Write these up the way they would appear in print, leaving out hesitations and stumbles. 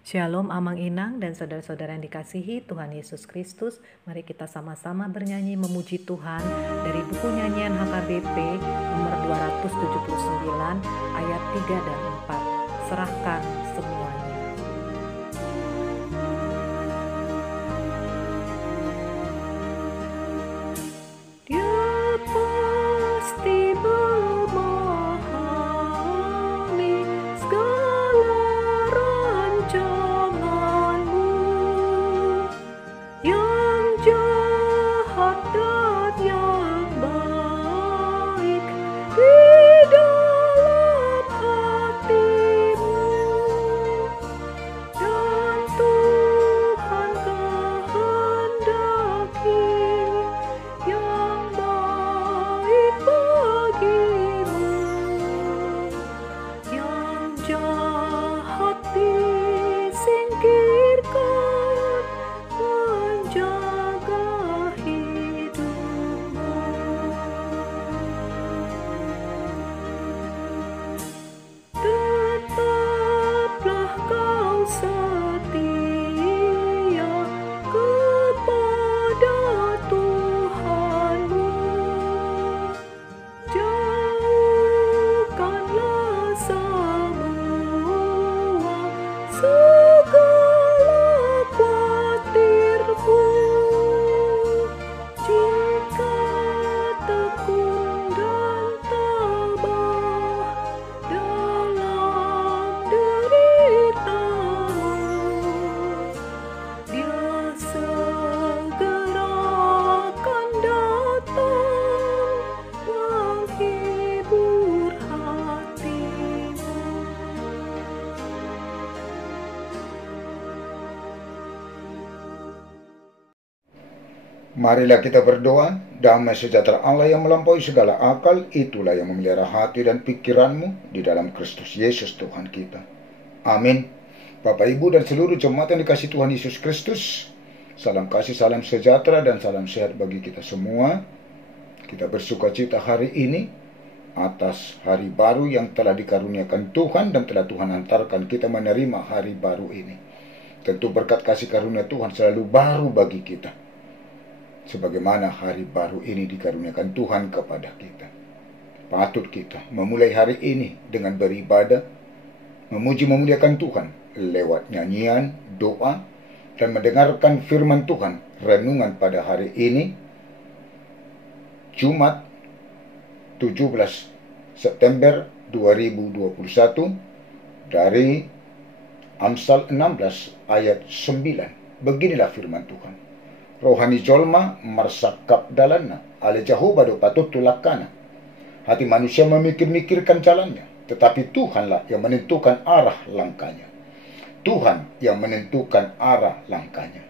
Shalom Amang Inang dan saudara-saudara yang dikasihi Tuhan Yesus Kristus. Mari kita sama-sama bernyanyi memuji Tuhan dari buku nyanyian HKBP nomor 279 ayat 3 dan 4. Serahkan semuanya. Dia pasti memahami segala rancanganmu yang jahat dan yang baik di dalam hatimu, dan Tuhan kehendaki yang baik bagimu. Yang jahat disingkirkan, menjaga hidupmu. Tetaplah kau setia kepada Tuhanmu. Jauhkanlah semua segala khawatirmu. Jika tekun dan tabah dalam deritamu, Dia segera akan datang menghibur hatimu. Marilah kita berdoa. Damai sejahtera Allah yang melampaui segala akal, itulah yang memelihara hati dan pikiranmu di dalam Kristus Yesus Tuhan kita. Amin. Bapak, Ibu, dan seluruh jemaat yang dikasihi Tuhan Yesus Kristus, salam kasih, salam sejahtera, dan salam sehat bagi kita semua. Kita bersukacita hari ini atas hari baru yang telah dikaruniakan Tuhan dan telah Tuhan antarkan kita menerima hari baru ini. Tentu berkat kasih karunia Tuhan selalu baru bagi kita, sebagaimana hari baru ini dikaruniakan Tuhan kepada kita. Patut kita memulai hari ini dengan beribadah, memuji memuliakan Tuhan lewat nyanyian, doa, dan mendengarkan firman Tuhan. Renungan pada hari ini, Jumat 17 September 2021, dari Amsal 16 ayat 9. Beginilah firman Tuhan. Rohani jolma marsakap dalana, ale Jehovah do patut tulakana. Hati manusia memikir-mikirkan jalannya, tetapi Tuhanlah yang menentukan arah langkahnya. Tuhan yang menentukan arah langkahnya.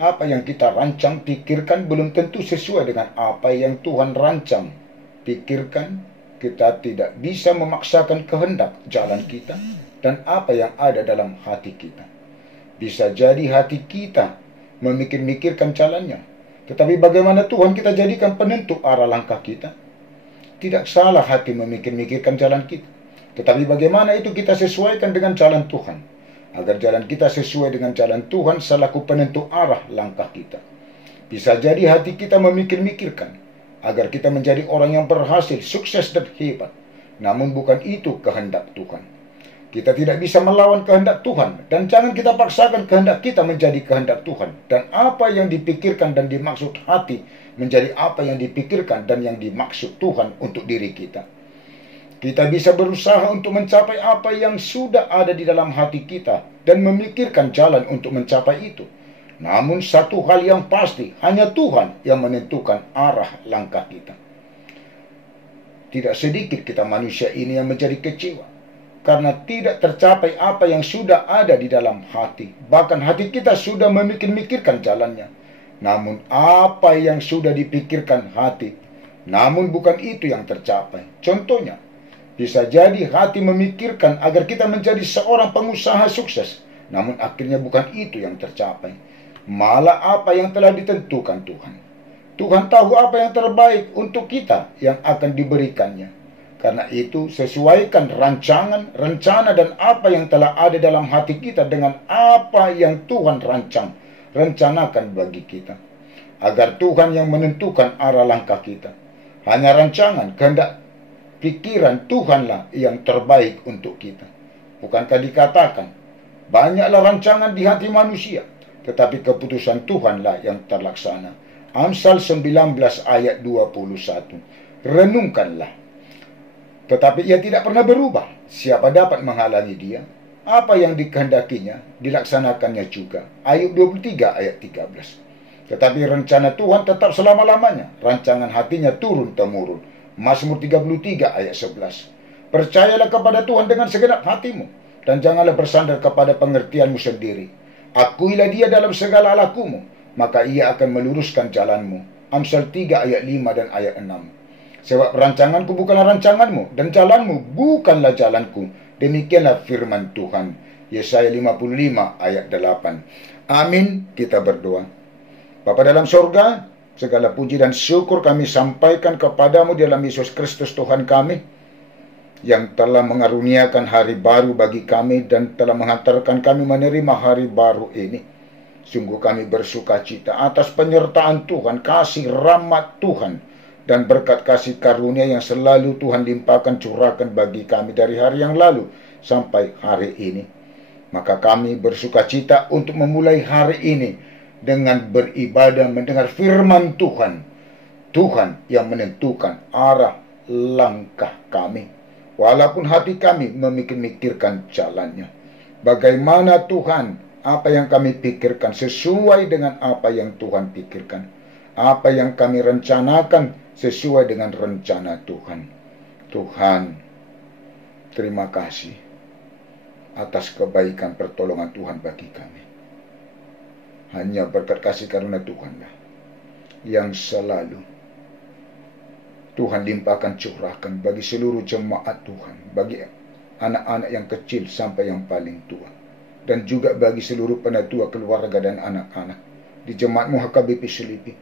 Apa yang kita rancang pikirkan belum tentu sesuai dengan apa yang Tuhan rancang pikirkan. Kita tidak bisa memaksakan kehendak jalan kita dan apa yang ada dalam hati kita. Bisa jadi hati kita memikir-mikirkan jalannya, tetapi bagaimana Tuhan kita jadikan penentu arah langkah kita? Tidak salah hati memikir-mikirkan jalan kita, tetapi bagaimana itu kita sesuaikan dengan jalan Tuhan, agar jalan kita sesuai dengan jalan Tuhan selaku penentu arah langkah kita. Bisa jadi hati kita memikir-mikirkan agar kita menjadi orang yang berhasil, sukses, dan hebat, namun bukan itu kehendak Tuhan. Kita tidak bisa melawan kehendak Tuhan, dan jangan kita paksakan kehendak kita menjadi kehendak Tuhan. Dan apa yang dipikirkan dan dimaksud hati menjadi apa yang dipikirkan dan yang dimaksud Tuhan untuk diri kita. Kita bisa berusaha untuk mencapai apa yang sudah ada di dalam hati kita dan memikirkan jalan untuk mencapai itu. Namun satu hal yang pasti, hanya Tuhan yang menentukan arah langkah kita. Tidak sedikit kita manusia ini yang menjadi kecewa karena tidak tercapai apa yang sudah ada di dalam hati. Bahkan hati kita sudah memikir-mikirkan jalannya, namun apa yang sudah dipikirkan hati, namun bukan itu yang tercapai. Contohnya, bisa jadi hati memikirkan agar kita menjadi seorang pengusaha sukses, namun akhirnya bukan itu yang tercapai. Malah apa yang telah ditentukan Tuhan. Tuhan tahu apa yang terbaik untuk kita yang akan diberikannya. Karena itu, sesuaikan rencana dan apa yang telah ada dalam hati kita dengan apa yang Tuhan rencanakan bagi kita. Agar Tuhan yang menentukan arah langkah kita. Hanya rancangan, kehendak, pikiran Tuhanlah yang terbaik untuk kita. Bukankah dikatakan, banyaklah rancangan di hati manusia, tetapi keputusan Tuhanlah yang terlaksana. Amsal 19 ayat 21. Renungkanlah. Tetapi ia tidak pernah berubah. Siapa dapat menghalangi dia? Apa yang dikehendakinya, dilaksanakannya juga. Ayub 23 ayat 13. Tetapi rencana Tuhan tetap selama-lamanya. Rancangan hatinya turun-temurun. Mazmur 33 ayat 11. Percayalah kepada Tuhan dengan segenap hatimu, dan janganlah bersandar kepada pengertianmu sendiri. Akuilah dia dalam segala lakumu, maka ia akan meluruskan jalanmu. Amsal 3 ayat 5 dan ayat 6. Sebab rancanganku bukanlah rancanganmu, dan jalanmu bukanlah jalanku. Demikianlah firman Tuhan. Yesaya 55 ayat 8. Amin. Kita berdoa. Bapa dalam surga, segala puji dan syukur kami sampaikan kepadamu dalam Yesus Kristus Tuhan kami, yang telah mengaruniakan hari baru bagi kami dan telah menghantarkan kami menerima hari baru ini. Sungguh kami bersuka cita atas penyertaan Tuhan, kasih rahmat Tuhan, dan berkat kasih karunia yang selalu Tuhan limpahkan curahkan bagi kami dari hari yang lalu sampai hari ini. Maka kami bersuka cita untuk memulai hari ini dengan beribadah mendengar firman Tuhan. Tuhan yang menentukan arah langkah kami. Walaupun hati kami memikirkan jalannya. Bagaimana Tuhan, apa yang kami pikirkan sesuai dengan apa yang Tuhan pikirkan. Apa yang kami rencanakan sesuai dengan rencana Tuhan. Tuhan, terima kasih atas kebaikan pertolongan Tuhan bagi kami. Hanya berkat kasih karunia Tuhanlah yang selalu Tuhan limpahkan curahkan bagi seluruh jemaat Tuhan, bagi anak-anak yang kecil sampai yang paling tua, dan juga bagi seluruh penatua keluarga dan anak-anak di jemaatmu HKBP Selipi,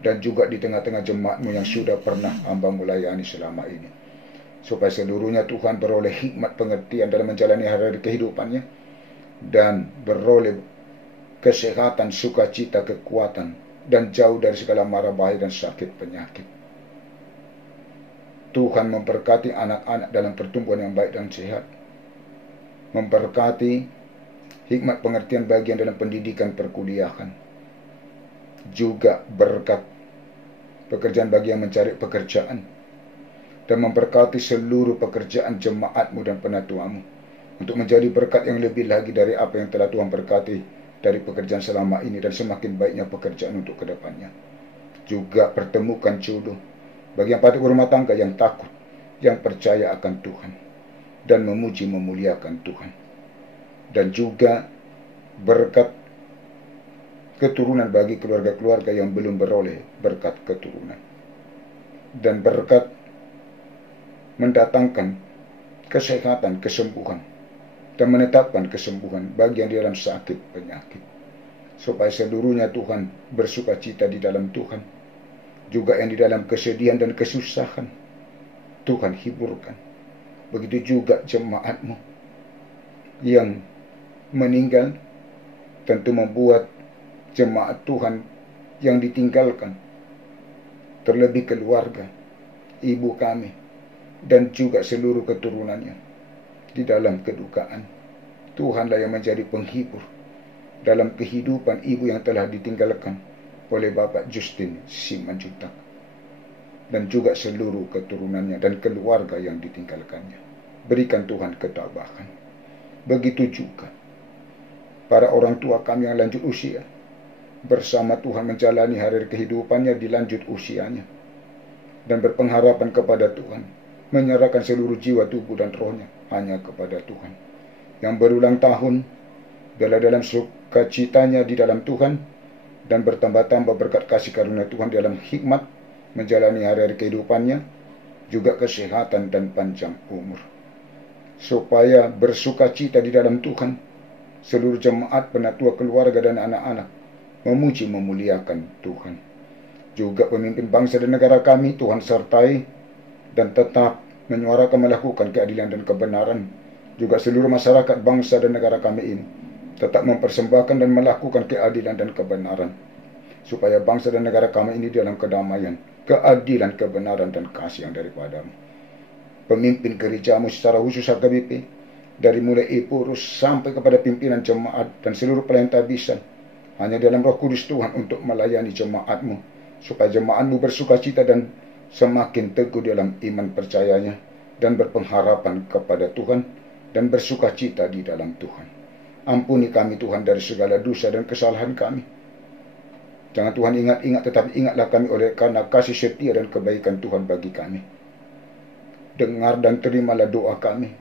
dan juga di tengah-tengah jemaatmu yang sudah pernah hamba melayani selama ini. Supaya seluruhnya Tuhan beroleh hikmat pengertian dalam menjalani hari-hari kehidupannya, dan beroleh kesehatan, sukacita, kekuatan, dan jauh dari segala mara bahaya dan sakit penyakit. Tuhan memberkati anak-anak dalam pertumbuhan yang baik dan sehat. Memberkati hikmat pengertian bagian dalam pendidikan perkuliahan. Juga berkat pekerjaan bagi yang mencari pekerjaan, dan memberkati seluruh pekerjaan jemaatmu dan penatuamu untuk menjadi berkat yang lebih lagi dari apa yang telah Tuhan berkati dari pekerjaan selama ini, dan semakin baiknya pekerjaan untuk kedepannya. Juga pertemukan jodoh bagi yang patut berumah tangga, yang takut, yang percaya akan Tuhan, dan memuji memuliakan Tuhan. Dan juga berkat keturunan bagi keluarga-keluarga yang belum beroleh berkat keturunan, dan berkat mendatangkan kesehatan, kesembuhan, dan menetapkan kesembuhan bagi yang di dalam sakit penyakit, supaya seluruhnya Tuhan bersuka cita di dalam Tuhan. Juga yang di dalam kesedihan dan kesusahan Tuhan hiburkan. Begitu juga jemaatmu yang meninggal, tentu membuat jemaat Tuhan yang ditinggalkan, terlebih keluarga, ibu kami, dan juga seluruh keturunannya di dalam kedukaan. Tuhanlah yang menjadi penghibur dalam kehidupan ibu yang telah ditinggalkan oleh Bapak Justin Simanjuntak, dan juga seluruh keturunannya dan keluarga yang ditinggalkannya. Berikan Tuhan ketabahan. Begitu juga para orang tua kami yang lanjut usia, bersama Tuhan menjalani hari kehidupannya di lanjut usianya, dan berpengharapan kepada Tuhan, menyerahkan seluruh jiwa, tubuh, dan rohnya hanya kepada Tuhan. Yang berulang tahun dalam sukacitanya di dalam Tuhan, dan bertambah-tambah berkat kasih karunia Tuhan dalam hikmat menjalani hari-hari kehidupannya, juga kesehatan dan panjang umur. Supaya bersukacita di dalam Tuhan, seluruh jemaat, penatua, keluarga, dan anak-anak memuji memuliakan Tuhan. Juga pemimpin bangsa dan negara kami Tuhan sertai, dan tetap menyuarakan melakukan keadilan dan kebenaran. Juga seluruh masyarakat bangsa dan negara kami ini tetap mempersembahkan dan melakukan keadilan dan kebenaran, supaya bangsa dan negara kami ini dalam kedamaian, keadilan, kebenaran, dan kasih yang daripadamu. Pemimpin gerejamu secara khusus HKBP, dari mulai Epurus sampai kepada pimpinan jemaat dan seluruh pelayan tabisan, hanya dalam Roh Kudus Tuhan untuk melayani jemaatmu, supaya jemaatmu bersukacita dan semakin teguh dalam iman percayanya, dan berpengharapan kepada Tuhan, dan bersukacita di dalam Tuhan. Ampuni kami Tuhan dari segala dosa dan kesalahan kami. Jangan Tuhan ingat-ingat, tetapi ingatlah kami oleh karena kasih setia dan kebaikan Tuhan bagi kami. Dengar dan terimalah doa kami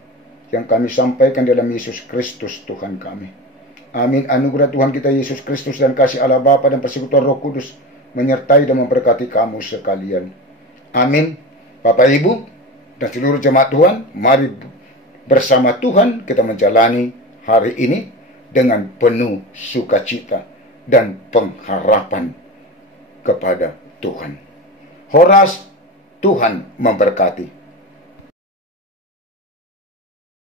yang kami sampaikan dalam Yesus Kristus Tuhan kami. Amin. Anugerah Tuhan kita Yesus Kristus dan kasih Allah Bapa dan persekutuan Roh Kudus menyertai dan memberkati kamu sekalian. Amin. Bapak Ibu dan seluruh jemaat Tuhan, mari bersama Tuhan kita menjalani hari ini dengan penuh sukacita dan pengharapan kepada Tuhan. Horas, Tuhan memberkati.